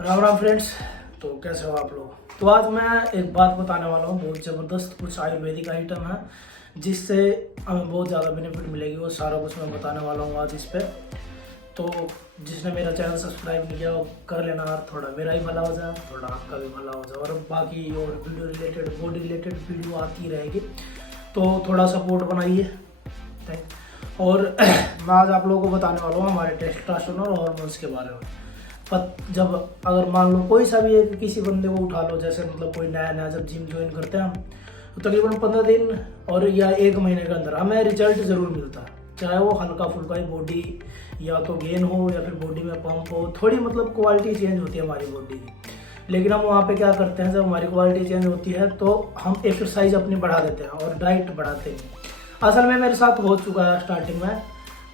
Ram Ram friends. तो कैसे हो आप लोग। तो आज मैं एक बात बताने वाला हूँ, बहुत ज़बरदस्त कुछ आयुर्वेदिक आइटम है जिससे हमें बहुत ज़्यादा बेनिफिट मिलेगी। वो सारा कुछ मैं बताने वाला हूँ आज इस पे। तो जिसने मेरा चैनल सब्सक्राइब नहीं किया वो कर लेना यार, थोड़ा मेरा ही भला हो जाए, थोड़ा आपका भी भला हो जाए। और बाकी और video related, body related video आती रहेगी, तो थोड़ा सपोर्ट बनाइए। थैंक। और मैं आज आप लोगों को बताने वाला हूँ हमारे टेस्टोस्टेरोन और हार्मोन्स के बारे में। जब अगर मान लो कोई सा भी एक किसी बंदे को उठा लो, जैसे मतलब कोई नया नया जब जिम ज्वाइन करते हैं हम, तो तकरीबन 15 दिन और या 1 महीने के अंदर हमें रिजल्ट ज़रूर मिलता है। चाहे वो हल्का फुल्का ही बॉडी या तो गेन हो या फिर बॉडी में पंप हो, थोड़ी मतलब क्वालिटी चेंज होती है हमारी बॉडी की। लेकिन हम वहाँ पे क्या करते हैं, जब हमारी क्वालिटी चेंज होती है तो हम एक्सरसाइज अपनी बढ़ा देते हैं और डाइट बढ़ाते हैं। असल में मेरे साथ हो चुका है स्टार्टिंग में,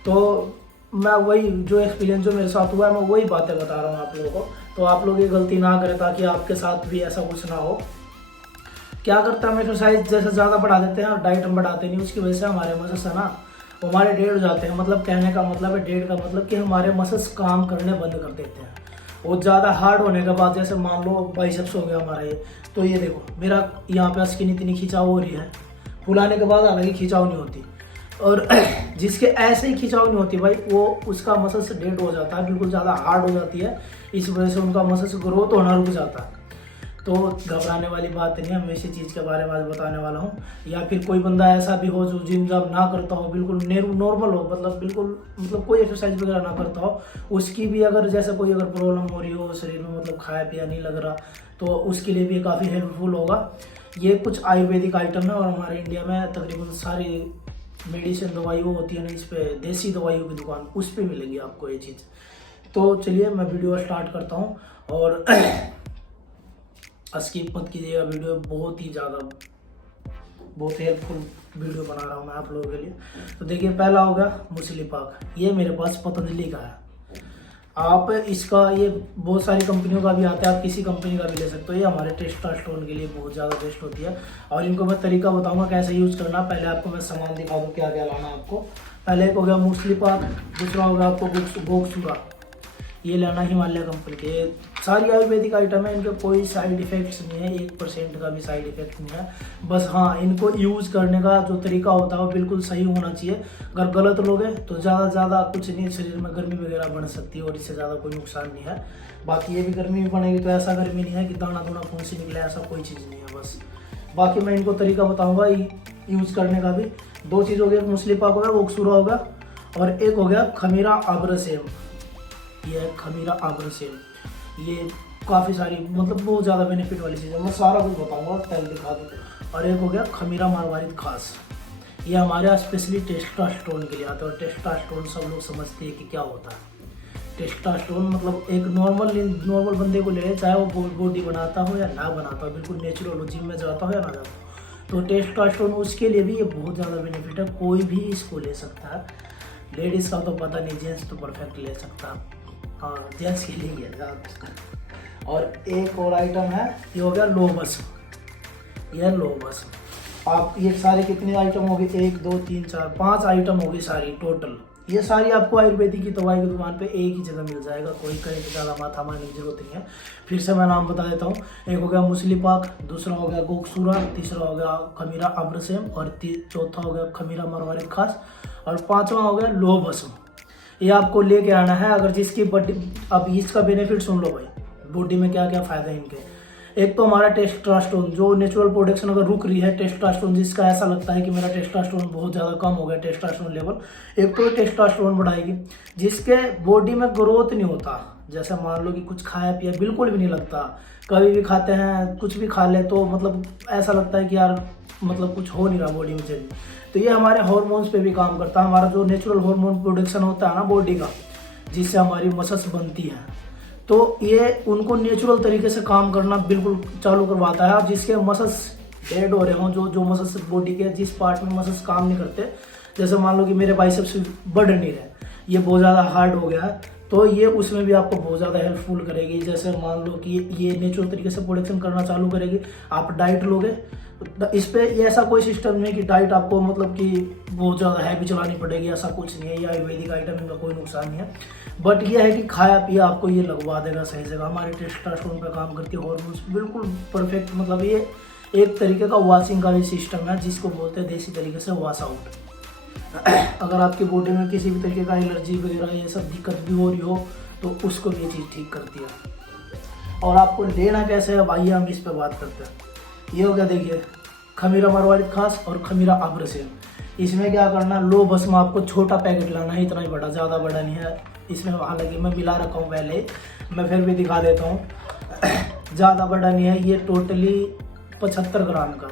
तो मैं वही जो एक्सपीरियंस जो मेरे साथ हुआ है मैं वही बातें बता रहा हूँ आप लोगों को। तो आप लोग ये गलती ना करें ताकि आपके साथ भी ऐसा कुछ ना हो। क्या करते हैं हम, एक्सरसाइज जैसे ज़्यादा बढ़ा देते हैं और डाइट हम बढ़ाते नहीं, उसकी वजह से हमारे मसल्स है ना वो हमारे डेड हो जाते हैं। मतलब कहने का मतलब है, डेड का मतलब कि हमारे मसल्स काम करने बंद कर देते हैं। वो ज़्यादा हार्ड होने के बाद, जैसे मान लो बाइसेप्स हो गया हमारा ये, तो ये देखो मेरा यहाँ पे स्किन इतनी खिंचाव हो रही है, फुलाने के बाद हालांकि खिंचाव नहीं होती। और जिसके ऐसे ही खिंचाव नहीं होती भाई, वो उसका मसल्स डेड हो जाता है, बिल्कुल ज़्यादा हार्ड हो जाती है। इस वजह से उनका मसल्स ग्रोथ होना रुक जाता है। तो घबराने वाली बात नहीं है, मैं इसी चीज़ के बारे में आज बताने वाला हूँ। या फिर कोई बंदा ऐसा भी हो जो जिम जब ना करता हो, बिल्कुल नॉर्मल हो, मतलब बिल्कुल मतलब कोई एक्सरसाइज वगैरह ना करता हो, उसकी भी अगर जैसे कोई अगर प्रॉब्लम हो रही हो शरीर में, मतलब खाया पिया नहीं लग रहा, तो उसके लिए भी काफ़ी हेल्पफुल होगा। ये कुछ आयुर्वेदिक आइटम है और हमारे इंडिया में तकरीबन सारी मेडिसिन दवाई वो होती है ना, इस पे देसी दवाइयों की दुकान, उस पे मिलेगी आपको ये चीज़। तो चलिए मैं वीडियो स्टार्ट करता हूँ और स्किप मत कीजिएगा, वीडियो बहुत ही ज़्यादा बहुत हेल्पफुल वीडियो बना रहा हूँ मैं आप लोगों के लिए। तो देखिए, पहला होगा मूसली पाक। ये मेरे पास पतंजलि का है। आप इसका, ये बहुत सारी कंपनियों का भी आता है, आप किसी कंपनी का भी ले सकते हो। ये हमारे टेस्टोस्टेरोन के लिए बहुत ज़्यादा बेस्ट होती है। और इनको मैं तरीका बताऊंगा कैसे यूज़ करना। पहले आपको मैं सामान दिखा दूँ क्या क्या लाना है आपको। पहले एक हो गया मूसली पाक, दूसरा होगा आपको गोगसूरा। ये लेना हिमालय कंपनी के। सारी आयुर्वेदिक आइटम है, इनके कोई साइड इफेक्ट्स नहीं है, 1% का भी साइड इफेक्ट नहीं है। बस हाँ, इनको यूज़ करने का जो तरीका होता है वो बिल्कुल सही होना चाहिए। अगर गलत लोगे तो ज़्यादा कुछ नहीं, शरीर में गर्मी वगैरह बन सकती है और इससे ज़्यादा कोई नुकसान नहीं है। बाकी ये भी गर्मी भी बनेगी तो ऐसा गर्मी नहीं है कि दाना दूना फुंसी निकले, ऐसा कोई चीज़ नहीं है। बस बाकी मैं इनको तरीका बताऊँगा यूज़ करने का भी। 2 चीज़ हो गया, एक मूसली पाक हो गया, गोगसूरा होगा, और एक हो गया खमीरा आब्रसेम। ये खमीरा आब्रसेम, ये काफ़ी सारी मतलब बहुत ज़्यादा बेनिफिट वाली चीज़ है, मैं सारा कुछ बताऊंगा, पहले दिखा दूँ। और एक हो गया खमीरा मारवारिद खास। ये हमारे स्पेशली टेस्टोस्टेरोन के लिए आता है। और टेस्टोस्टेरोन सब लोग समझते हैं कि क्या होता है। टेस्टोस्टेरोन मतलब एक नॉर्मल बंदे को ले, चाहे वो बॉडी बनाता हो या ना बनाता हो, बिल्कुल नेचुरल हो, जिम में जाता हो या ना जाता हो, तो टेस्टोस्टेरोन उसके लिए भी ये बहुत ज़्यादा बेनिफिट है। कोई भी इसको ले सकता है। लेडीज़ का तो पता नहीं, जेंट्स तो परफेक्ट ले सकता है। हाँ, जेंट्स के लिए ही है ज़्यादा। और एक और आइटम है, ये हो गया लोबस। यह लोबस, आप ये सारे कितने आइटम होगी, 1 2 3 4 5 आइटम होगी सारी टोटल। ये सारी आपको आयुर्वेदिक की दवाई की दुकान पे एक ही जगह मिल जाएगा, कोई कहीं से ज़्यादा माथा मारने की जरूरत नहीं है। फिर से मैं नाम बता देता हूँ। एक हो गया मूसली पाक, दूसरा हो गया गोगसूरा, तीसरा हो गया खमीरा आब्रसेम, और चौथा हो गया खमीरा मारवारिद खास, और 5वां हो गया लोबस। ये आपको लेके आना है। अगर जिसकी बॉडी, अब इसका बेनिफिट सुन लो भाई, बॉडी में क्या क्या फ़ायदा है इनके। एक तो हमारा टेस्टोस्टेरोन, जो नेचुरल प्रोडक्शन अगर रुक रही है टेस्टोस्टेरोन, जिसका ऐसा लगता है कि मेरा टेस्टोस्टेरोन बहुत ज़्यादा कम हो गया, टेस्टोस्टेरोन लेवल, एक तो टेस्टोस्टेरोन बढ़ाएगी। जिसके बॉडी में ग्रोथ नहीं होता, जैसे मान लो कि कुछ खाया पिया बिल्कुल भी नहीं लगता, कभी भी खाते हैं कुछ भी खा ले तो मतलब ऐसा लगता है कि यार मतलब कुछ हो नहीं रहा बॉडी में चेंज, तो ये हमारे हार्मोन्स पे भी काम करता है। हमारा जो नेचुरल हार्मोन प्रोडक्शन होता है ना बॉडी का, जिससे हमारी मसल्स बनती हैं, तो ये उनको नेचुरल तरीके से काम करना बिल्कुल चालू करवाता है। अब जिसके मसल्स डेड हो रहे हों, जो मसल्स बॉडी के जिस पार्ट में मसल्स काम नहीं करते, जैसे मान लो कि मेरे बाइसेप्स बढ़ नहीं रहे, ये बहुत ज़्यादा हार्ड हो गया है, तो ये उसमें भी आपको बहुत ज़्यादा हेल्पफुल करेगी। जैसे मान लो कि ये नेचुरल तरीके से प्रोडक्शन करना चालू करेगी, आप डाइट लोगे तो इस पे ये ऐसा कोई सिस्टम नहीं कि डाइट आपको मतलब कि बहुत ज़्यादा हैवी चलानी पड़ेगी, ऐसा कुछ नहीं है। ये आयुर्वेदिक आइटम, इनका कोई नुकसान नहीं है, बट ये है कि खाया पिया आपको ये लगवा देगा सही जगह। हमारे टेस्टोस्टेरोन पे काम करती है, हॉर्मोन्स बिल्कुल परफेक्ट, मतलब ये एक तरीके का वॉशिंग का भी सिस्टम है, जिसको बोलते हैं देसी तरीके से वॉश आउट। अगर आपकी बॉडी में किसी भी तरीके का एलर्जी वगैरह ये सब दिक्कत भी हो रही हो तो उसको भी ये चीज़ ठीक करती है। और आपको लेना कैसे है भाई, हम इस पे बात करते हैं। ये हो गया, देखिए खमीरा मरवाड़ी खास और खमीरा अब्रसेल। इसमें क्या करना, लो बस में आपको छोटा पैकेट लाना है, इतना ही बड़ा, ज़्यादा बड़ा नहीं है इसमें। हालांकि मैं मिला रखा हूँ पहले, मैं फिर भी दिखा देता हूँ। ज़्यादा बड़ा नहीं है ये, टोटली 75 ग्राम का,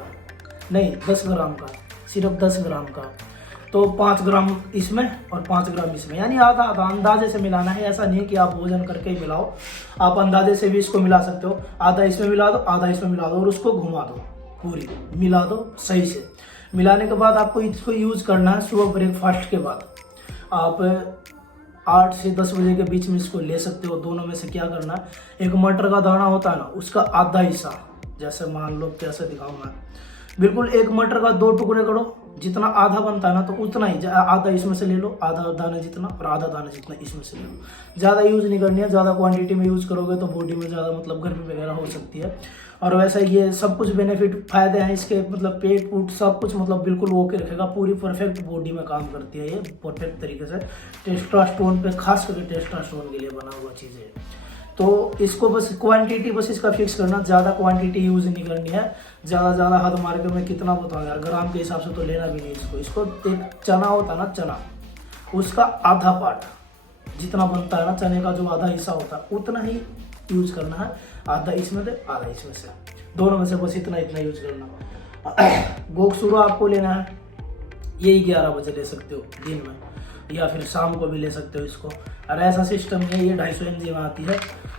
नहीं 10 ग्राम का, सिर्फ 10 ग्राम का। तो 5 ग्राम इसमें और 5 ग्राम इसमें, यानी आधा आधा अंदाजे से मिलाना है। ऐसा नहीं है कि आप वजन करके ही मिलाओ, आप अंदाजे से भी इसको मिला सकते हो। आधा इसमें मिला दो, आधा इसमें मिला दो और उसको घुमा दो, पूरी मिला दो सही से। मिलाने के बाद आपको इसको यूज़ करना है सुबह ब्रेकफास्ट के बाद। आप 8 से 10 बजे के बीच में इसको ले सकते हो। दोनों में से क्या करना है, एक मटर का दाना होता है ना, उसका आधा हिस्सा, जैसे मान लो कैसे दिखाऊँ मैं, बिल्कुल एक मटर का 2 टुकड़े करो, जितना आधा बनता है ना तो उतना ही, आधा इसमें से ले लो, आधा दाना जितना और आधा दाना जितना इसमें से ले लो। ज़्यादा यूज़ नहीं करनी है, ज़्यादा क्वांटिटी में यूज़ करोगे तो बॉडी में ज़्यादा मतलब गर्मी वगैरह हो सकती है। और वैसे ये सब कुछ बेनिफिट फायदे हैं इसके, मतलब पेट पूट सब कुछ मतलब बिल्कुल ओके रखेगा, पूरी परफेक्ट बॉडी में काम करती है ये परफेक्ट तरीके से। टेस्टोस्टेरोन पे खास करके टेस्टोस्टेरोन के लिए बना हुआ चीज़ है। तो इसको बस क्वांटिटी बस इसका फिक्स करना, ज़्यादा क्वांटिटी यूज़ नहीं करनी है। ज़्यादा हद मार्केट में कितना बताऊँ यार, ग्राम के हिसाब से तो लेना भी नहीं इसको। एक चना होता है ना, चना, उसका आधा पार्ट जितना बनता है ना, चने का जो आधा हिस्सा होता है उतना ही यूज़ करना है। आधा इसमें से आधा इसमें से, दोनों में से बस इतना यूज़ करना। गोगसूरो आपको लेना है, यही 11 बजे ले सकते हो दिन में, या फिर शाम को भी ले सकते हो इसको। और ऐसा सिस्टम है, ये 250 mg में आती है।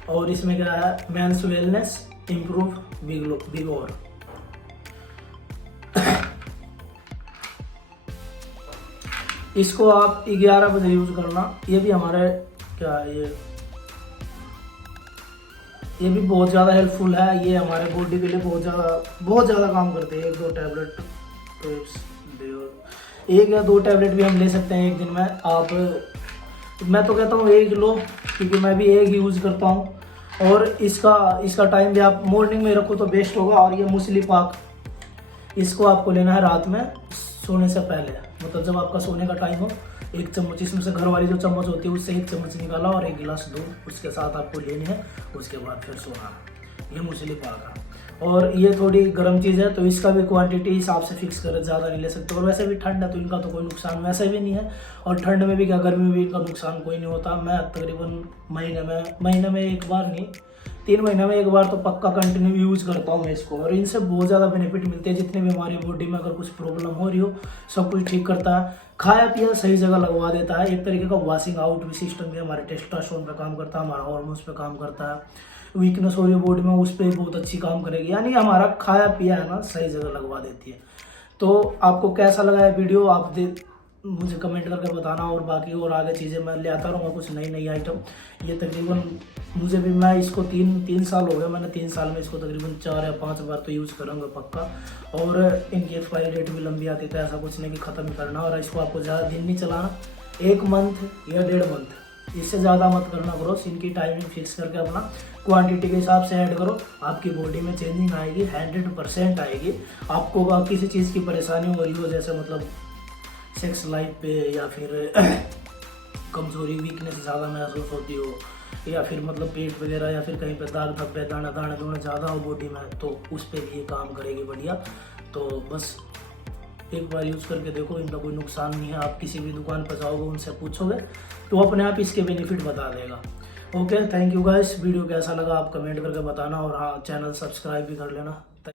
और इसमें क्या है, मेंस वेलनेस इम्प्रूव विगोर। इसको आप 11 बजे यूज करना। ये भी हमारे क्या ये भी बहुत ज़्यादा हेल्पफुल है। ये हमारे बॉडी के लिए बहुत ज़्यादा काम करते हैं। 1-2 टैबलेट एक या 2 टैबलेट भी हम ले सकते हैं एक दिन में। आप, मैं तो कहता हूँ 1 लो, क्योंकि मैं भी 1 यूज़ करता हूँ। और इसका टाइम भी आप मॉर्निंग में रखो तो बेस्ट होगा। और ये मूसली पाक, इसको आपको लेना है रात में सोने से पहले, मतलब जब आपका सोने का टाइम हो। 1 चम्मच इसमें से घर वाली जो चम्मच होती है उससे 1 चम्मच निकाला और 1 गिलास दूध उसके साथ आपको लेनी है। उसके बाद फिर सोना। ये मूसली पाक है। और ये थोड़ी गर्म चीज़ है तो इसका भी क्वांटिटी हिसाब से फिक्स करें, ज़्यादा नहीं ले सकते। और वैसे भी ठंड है तो इनका तो कोई नुकसान वैसे भी नहीं है। और ठंड में भी क्या, गर्मी में भी इनका नुकसान कोई नहीं होता। मैं तकरीबन महीने में 1 बार नहीं, 3 महीने में 1 बार तो पक्का कंटिन्यू यूज़ करता हूँ मैं इसको। और इनसे बहुत ज़्यादा बेनिफिट मिलते हैं। जितने भी हमारी बॉडी में अगर कुछ प्रॉब्लम हो रही हो, सब कुछ ठीक करता है। खाया पिया सही जगह लगवा देता है। एक तरीके का वॉशिंग आउट भी सिस्टम भी हमारे टेस्टोस्टेरोन पे काम करता है, हमारा हार्मोन्स पे काम करता है। वीकनेस हो रही है बॉडी में, उस पर बहुत अच्छी काम करेगी। यानी हमारा खाया पिया है ना, सही जगह लगवा देती है। तो आपको कैसा लगा है वीडियो, आप मुझे कमेंट करके बताना। और बाकी और आगे चीज़ें मैं ले आता रहूँगा, कुछ नई आइटम। ये तकरीबन मुझे भी, मैं इसको 3 साल हो गए, मैंने 3 साल में इसको तकरीबन 4 या 5 बार तो यूज़ करूँगा पक्का। और इनकी एक्सपायरी डेट भी लंबी आती है, ऐसा कुछ नहीं कि ख़त्म ही करना। और इसको आपको ज़्यादा दिन नहीं चलाना, 1 मंथ या 1.5 मंथ, इससे ज़्यादा मत करना करो। इनकी टाइमिंग फिक्स करके अपना क्वांटिटी के हिसाब से ऐड करो, आपकी बॉडी में चेंजिंग आएगी, 100% आएगी। आपको किसी चीज़ की परेशानी हो रही हो, जैसे मतलब सेक्स लाइफ पे, या फिर कमज़ोरी वीकनेस ज़्यादा महसूस होती हो, या फिर मतलब पेट वगैरह, या फिर कहीं पे दाग धब्बे दाना ज़्यादा हो बॉडी में, तो उस पर भी ये काम करेगी बढ़िया। तो बस एक बार यूज़ करके देखो, इनका कोई नुकसान नहीं है। आप किसी भी दुकान पर जाओगे, उनसे पूछोगे तो अपने आप इसके बेनिफिट बता देगा। Okay, thank you guys. Video कैसा लगा आप कमेंट करके बताना। और हाँ, चैनल सब्सक्राइब भी कर लेना।